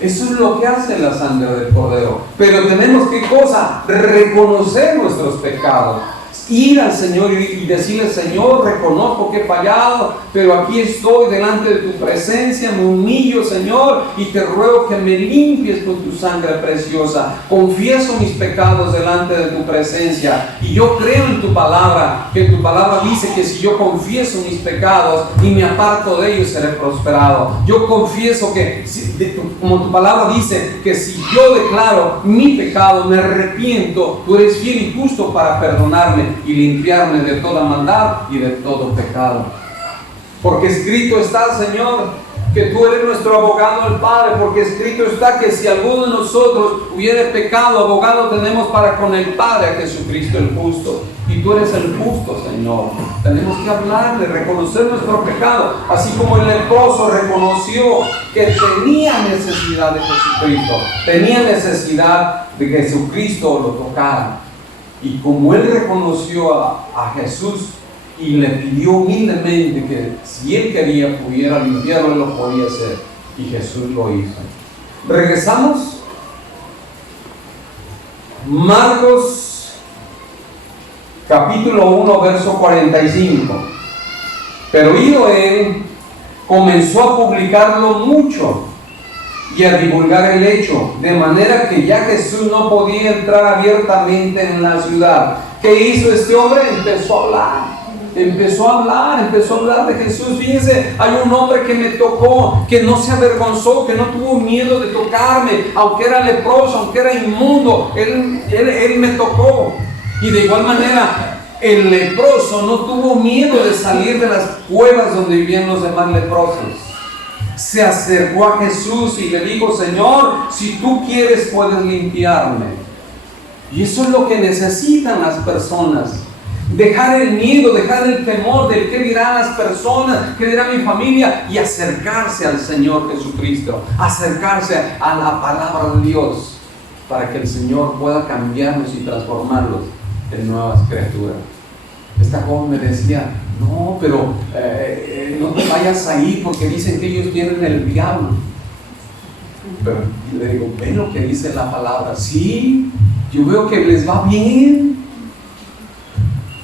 Eso es lo que hace la sangre del Cordero. Pero tenemos, ¿qué cosa? Reconocer nuestros pecados. Ir al Señor y decirle: Señor, reconozco que he fallado, pero aquí estoy delante de tu presencia, me humillo, Señor, y te ruego que me limpies con tu sangre preciosa. Confieso mis pecados delante de tu presencia, y yo creo en tu palabra, que tu palabra dice que si yo confieso mis pecados y me aparto de ellos, seré prosperado. Yo confieso que, como tu palabra dice, que si yo declaro mi pecado, me arrepiento, tú eres fiel y justo para perdonarme y limpiarme de toda maldad y de todo pecado. Porque escrito está, Señor, que tú eres nuestro abogado al Padre. Porque escrito está que si alguno de nosotros hubiere pecado, abogado tenemos para con el Padre, a Jesucristo el justo. Y tú eres el justo, Señor. Tenemos que hablarle, reconocer nuestro pecado, así como el leproso reconoció que tenía necesidad de Jesucristo, tenía necesidad de que Jesucristo lo tocara. Y como él reconoció a Jesús y le pidió humildemente que si él quería pudiera limpiarlo, él lo podía hacer. Y Jesús lo hizo. Regresamos. Marcos capítulo 1, verso 45. Pero ido él, comenzó a publicarlo mucho y a divulgar el hecho, de manera que ya Jesús no podía entrar abiertamente en la ciudad. ¿Qué hizo este hombre? Empezó a hablar de Jesús. Fíjense, hay un hombre que me tocó, que no se avergonzó, que no tuvo miedo de tocarme, aunque era leproso, aunque era inmundo, él me tocó. Y de igual manera, el leproso no tuvo miedo de salir de las cuevas donde vivían los demás leprosos. Se acercó a Jesús y le dijo: Señor, si tú quieres puedes limpiarme. Y eso es lo que necesitan las personas. Dejar el miedo, dejar el temor del qué dirán las personas, qué dirá mi familia, y acercarse al Señor Jesucristo, acercarse a la palabra de Dios, para que el Señor pueda cambiarnos y transformarlos en nuevas criaturas. Esta joven me decía: no, pero no te vayas ahí porque dicen que ellos tienen el diablo. Pero le digo: ven lo que dice la palabra. Sí, yo veo que les va bien,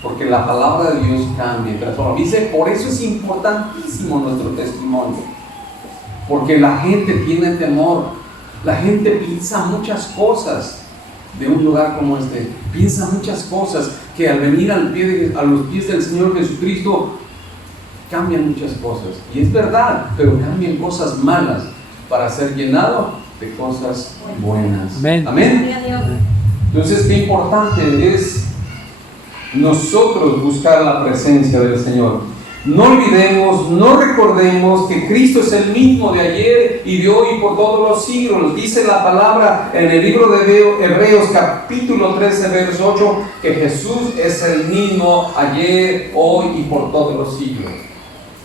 porque la palabra de Dios cambia y transforma. Dice: por eso es importantísimo nuestro testimonio, porque la gente tiene temor, la gente piensa muchas cosas de un lugar como este, piensa muchas cosas que al venir a los pies del Señor Jesucristo cambian muchas cosas. Y es verdad, pero cambian cosas malas para ser llenado de cosas buenas. Amén. Amén. Entonces, qué importante es nosotros buscar la presencia del Señor. No olvidemos, no recordemos que Cristo es el mismo de ayer y de hoy y por todos los siglos. Dice la palabra en el libro de Hebreos capítulo 13 verso 8 que Jesús es el mismo ayer, hoy y por todos los siglos.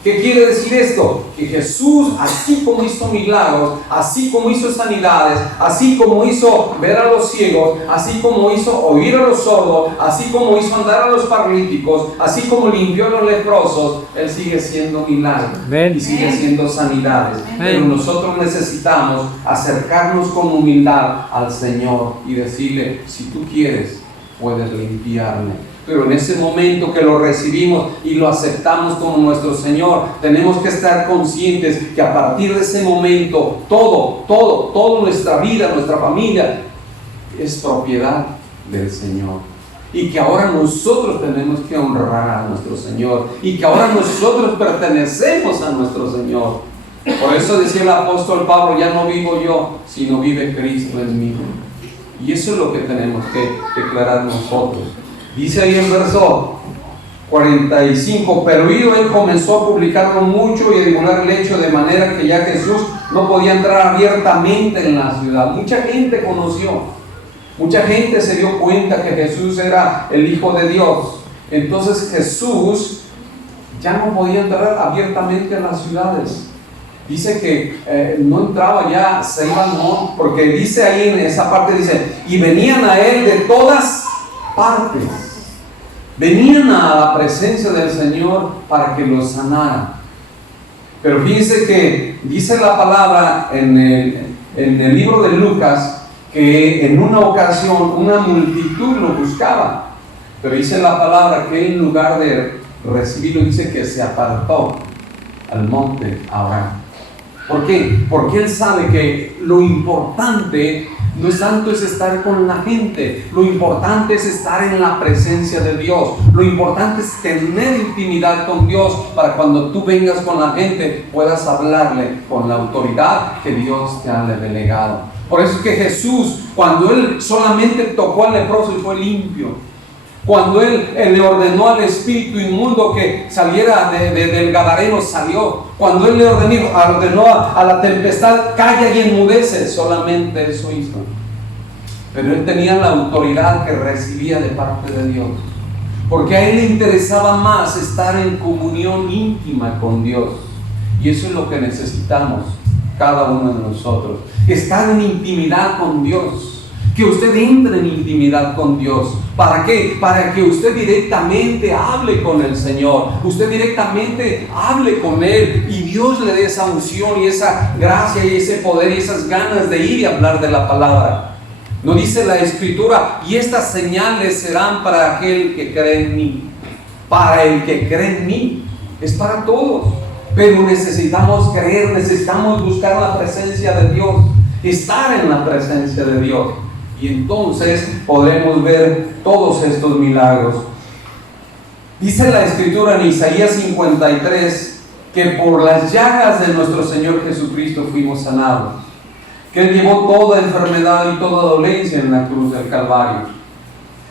¿Qué quiere decir esto? Que Jesús, así como hizo milagros, así como hizo sanidades, así como hizo ver a los ciegos, así como hizo oír a los sordos, así como hizo andar a los paralíticos, así como limpió a los leprosos, Él sigue siendo milagros y sigue siendo sanidades. Pero nosotros necesitamos acercarnos con humildad al Señor y decirle: si tú quieres, puedes limpiarme. Pero en ese momento que lo recibimos y lo aceptamos como nuestro Señor, tenemos que estar conscientes que a partir de ese momento toda nuestra vida, nuestra familia es propiedad del Señor. Y que ahora nosotros tenemos que honrar a nuestro Señor y que ahora nosotros pertenecemos a nuestro Señor. Por eso decía el apóstol Pablo: ya no vivo yo, sino vive Cristo en mí. Y eso es lo que tenemos que declarar nosotros. Dice ahí en verso 45: pero él comenzó a publicarlo mucho y a divulgar el hecho, de manera que ya Jesús no podía entrar abiertamente en la ciudad. Mucha gente conoció, mucha gente se dio cuenta que Jesús era el Hijo de Dios. Entonces Jesús ya no podía entrar abiertamente a las ciudades. Dice que no entraba ya, se iba, no, porque dice ahí en esa parte, dice, y venían a él de todas partes. Venían a la presencia del Señor para que los sanara. Pero fíjense que dice la palabra en el libro de Lucas que en una ocasión una multitud lo buscaba. Pero dice la palabra que en lugar de recibirlo, dice que se apartó al monte a orar. ¿Por qué? Porque él sabe que lo importante no es tanto es estar con la gente, lo importante es estar en la presencia de Dios, lo importante es tener intimidad con Dios para cuando tú vengas con la gente puedas hablarle con la autoridad que Dios te ha delegado. Por eso es que Jesús, cuando él solamente tocó al leproso y fue limpio, cuando él le ordenó al espíritu inmundo que saliera del Gadareno, salió. Cuando él le ordenó a la tempestad, calla y enmudece, solamente eso hizo. Pero él tenía la autoridad que recibía de parte de Dios, porque a él le interesaba más estar en comunión íntima con Dios. Y eso es lo que necesitamos cada uno de nosotros, estar en intimidad con Dios. Que usted entre en intimidad con Dios. ¿Para qué? Para que usted directamente hable con el Señor. Usted directamente hable con Él. Y Dios le dé esa unción y esa gracia y ese poder y esas ganas de ir y hablar de la palabra. No dice la Escritura, y estas señales serán para aquel que cree en mí. Para el que cree en mí. Es para todos. Pero necesitamos creer, necesitamos buscar la presencia de Dios. Estar en la presencia de Dios. Y entonces podremos ver todos estos milagros. Dice la Escritura en Isaías 53 que por las llagas de nuestro Señor Jesucristo fuimos sanados, que Él llevó toda enfermedad y toda dolencia en la cruz del Calvario.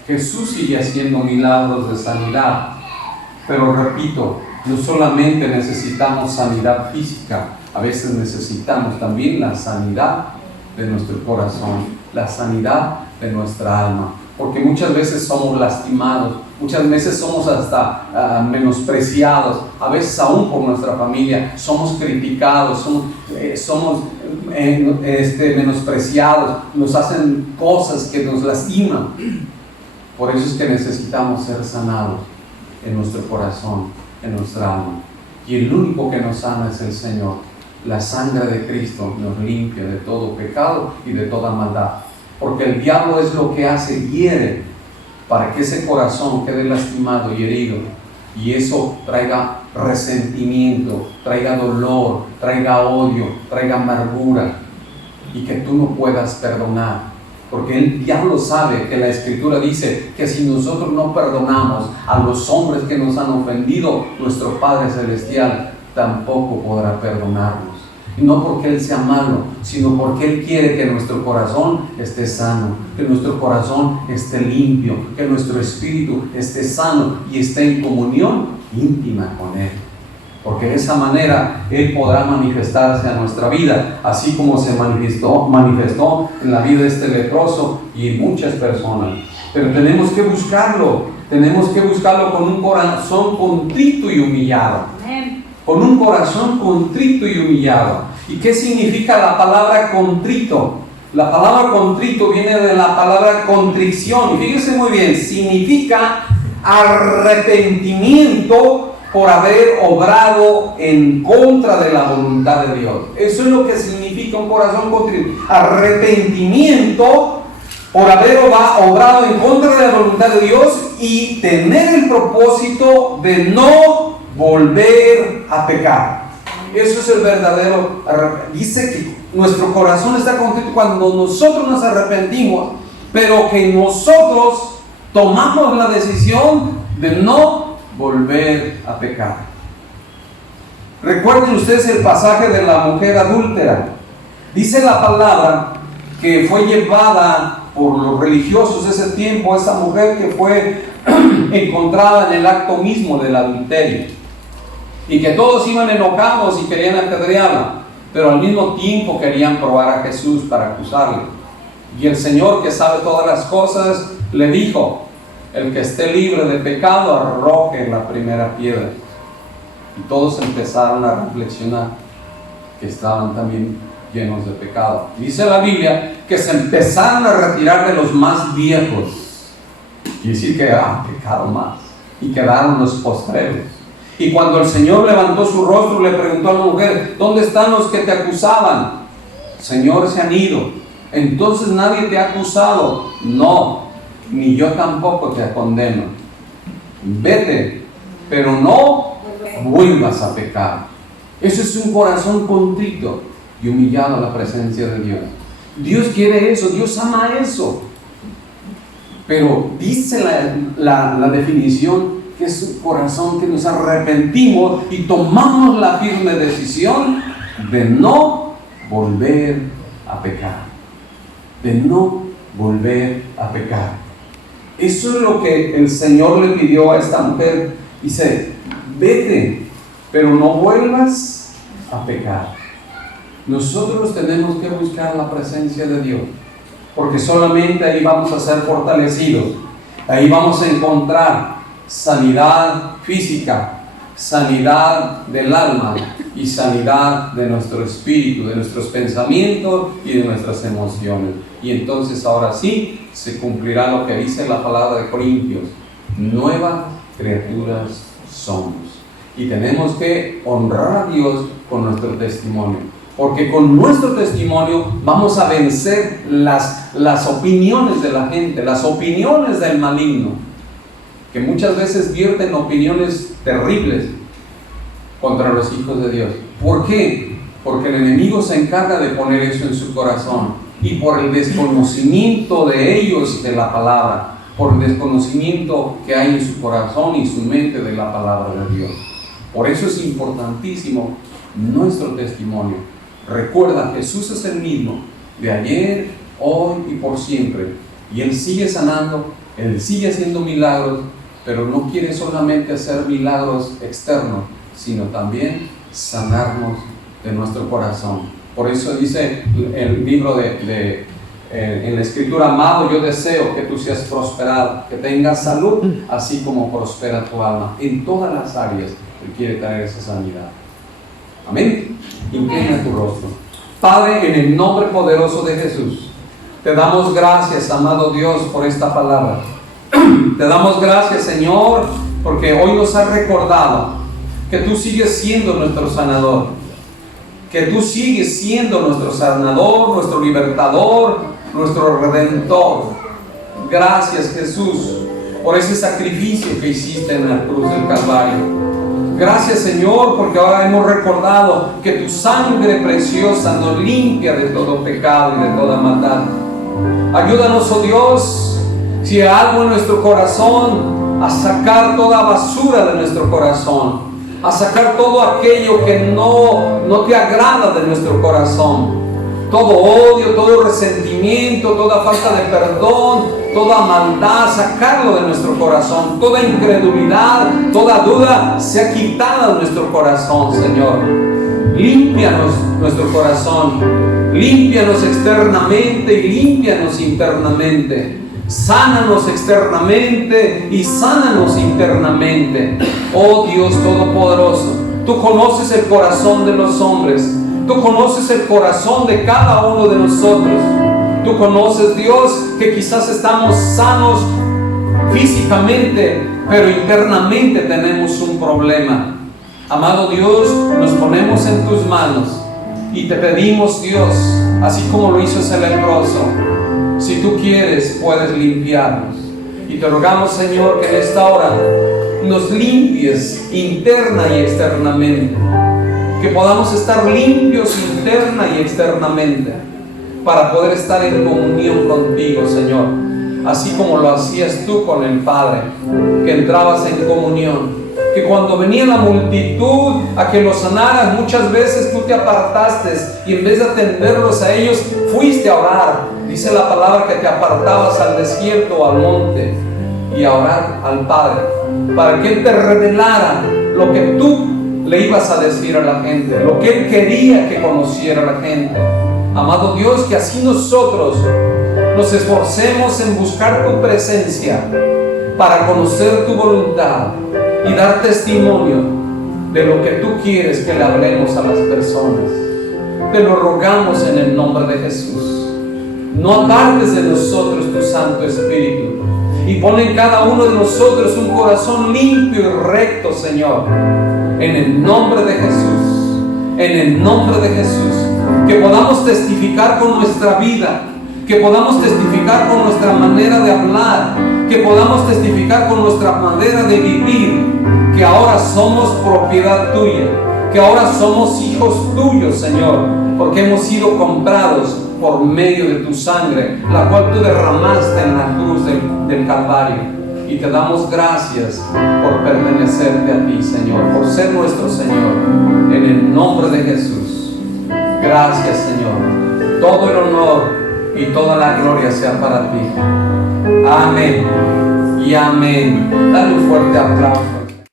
Jesús sigue haciendo milagros de sanidad, pero repito, no solamente necesitamos sanidad física, a veces necesitamos también la sanidad de nuestro corazón, la sanidad de nuestra alma, porque muchas veces somos lastimados, muchas veces somos hasta menospreciados, a veces aún por nuestra familia, somos criticados, somos menospreciados, nos hacen cosas que nos lastiman. Por eso es que necesitamos ser sanados en nuestro corazón, en nuestra alma, y el único que nos sana es el Señor. La sangre de Cristo nos limpia de todo pecado y de toda maldad. Porque el diablo es lo que hace, hiere, para que ese corazón quede lastimado y herido. Y eso traiga resentimiento, traiga dolor, traiga odio, traiga amargura. Y que tú no puedas perdonar. Porque el diablo sabe que la Escritura dice que si nosotros no perdonamos a los hombres que nos han ofendido, nuestro Padre Celestial tampoco podrá perdonarnos. Y no porque Él sea malo, sino porque Él quiere que nuestro corazón esté sano, que nuestro corazón esté limpio, que nuestro espíritu esté sano y esté en comunión íntima con Él. Porque de esa manera Él podrá manifestarse a nuestra vida, así como se manifestó en la vida de este leproso y en muchas personas. Pero tenemos que buscarlo con un corazón contrito y humillado. Con un corazón contrito y humillado. ¿Y qué significa la palabra contrito? La palabra contrito viene de la palabra contrición. Y fíjense muy bien, significa arrepentimiento por haber obrado en contra de la voluntad de Dios. Eso es lo que significa un corazón contrito. Arrepentimiento por haber obrado en contra de la voluntad de Dios y tener el propósito de no volver a pecar. Eso es el verdadero. Dice que nuestro corazón está contrito cuando nosotros nos arrepentimos, pero que nosotros tomamos la decisión de no volver a pecar. Recuerden ustedes el pasaje de la mujer adúltera. Dice la palabra que fue llevada por los religiosos de ese tiempo, esa mujer que fue encontrada en el acto mismo del adulterio, y que todos iban enojados y querían apedrearla, pero al mismo tiempo querían probar a Jesús para acusarle. Y el Señor, que sabe todas las cosas, le dijo: el que esté libre de pecado arroje la primera piedra. Y todos empezaron a reflexionar que estaban también llenos de pecado. Dice la Biblia que se empezaron a retirar de los más viejos. Quiere decir que pecado más. Y quedaron los postreros. Y cuando el Señor levantó su rostro, le preguntó a la mujer: ¿dónde están los que te acusaban? Señor, se han ido. Entonces nadie te ha acusado. No, ni yo tampoco te condeno. Vete, pero no vuelvas a pecar. Eso es un corazón contrito y humillado a la presencia de Dios. Dios quiere eso, Dios ama eso. Pero dice la definición que es un corazón que nos arrepentimos y tomamos la firme decisión de no volver a pecar. De no volver a pecar. Eso es lo que el Señor le pidió a esta mujer. Dice: vete, pero no vuelvas a pecar. Nosotros tenemos que buscar la presencia de Dios, porque solamente ahí vamos a ser fortalecidos. Ahí vamos a encontrar sanidad física, sanidad del alma y sanidad de nuestro espíritu, de nuestros pensamientos y de nuestras emociones. Y entonces ahora sí se cumplirá lo que dice la palabra de Corintios: nuevas criaturas somos. Y tenemos que honrar a Dios con nuestro testimonio, porque con nuestro testimonio vamos a vencer las opiniones de la gente, las opiniones del maligno, que muchas veces vierten opiniones terribles contra los hijos de Dios. ¿Por qué? Porque el enemigo se encarga de poner eso en su corazón, y por el desconocimiento de ellos de la palabra, por el desconocimiento que hay en su corazón y su mente de la palabra de Dios. Por eso es importantísimo nuestro testimonio. Recuerda, Jesús es el mismo de ayer, hoy y por siempre, y Él sigue sanando, Él sigue haciendo milagros, pero no quiere solamente hacer milagros externos, sino también sanarnos de nuestro corazón. Por eso dice el libro en la Escritura: amado, yo deseo que tú seas prosperado, que tengas salud, así como prospera tu alma. En todas las áreas Él quiere traer esa sanidad. Amén. Inclina tu rostro. Padre, en el nombre poderoso de Jesús, te damos gracias, amado Dios, por esta palabra. Te damos gracias, Señor, porque hoy nos has recordado que tú sigues siendo nuestro sanador, que tú sigues siendo nuestro sanador, nuestro libertador, nuestro redentor. Gracias, Jesús, por ese sacrificio que hiciste en la cruz del Calvario. Gracias, Señor, porque ahora hemos recordado que tu sangre preciosa nos limpia de todo pecado y de toda maldad. Ayúdanos, oh Dios, si hay algo en nuestro corazón, a sacar toda basura de nuestro corazón, a sacar todo aquello que no te agrada de nuestro corazón. Todo odio, todo resentimiento, toda falta de perdón, toda maldad, sacarlo de nuestro corazón. Toda incredulidad, toda duda, sea quitada de nuestro corazón, Señor. Límpianos nuestro corazón, límpianos externamente y límpianos internamente. Sánanos externamente y sánanos internamente. Oh Dios Todopoderoso, tú conoces el corazón de los hombres. Tú conoces el corazón de cada uno de nosotros. Tú conoces, Dios, que quizás estamos sanos físicamente, pero internamente tenemos un problema. Amado Dios, nos ponemos en tus manos y te pedimos, Dios, así como lo hizo ese leproso, si tú quieres, puedes limpiarnos. Y te rogamos, Señor, que en esta hora nos limpies interna y externamente, que podamos estar limpios interna y externamente para poder estar en comunión contigo, Señor, así como lo hacías tú con el Padre, que entrabas en comunión, que cuando venía la multitud a que los sanaras, muchas veces tú te apartaste y en vez de atenderlos a ellos, fuiste a orar. Dice la palabra que te apartabas al desierto o al monte y a orar al Padre, para que Él te revelara lo que tú le ibas a decir a la gente, lo que Él quería que conociera la gente. Amado Dios, que así nosotros nos esforcemos en buscar tu presencia, para conocer tu voluntad y dar testimonio de lo que tú quieres que le hablemos a las personas. Te lo rogamos en el nombre de Jesús. No apartes de nosotros tu Santo Espíritu, y pon en cada uno de nosotros un corazón limpio y recto, Señor, en el nombre de Jesús, en el nombre de Jesús. Que podamos testificar con nuestra vida, que podamos testificar con nuestra manera de hablar, que podamos testificar con nuestra manera de vivir, que ahora somos propiedad tuya, que ahora somos hijos tuyos, Señor, porque hemos sido comprados por medio de tu sangre, la cual tú derramaste en la cruz del Calvario. Y te damos gracias por pertenecerte a ti, Señor, por ser nuestro Señor, en el nombre de Jesús. Gracias, Señor. Todo el honor y toda la gloria sea para ti. Amén y amén. Dale un fuerte aplauso.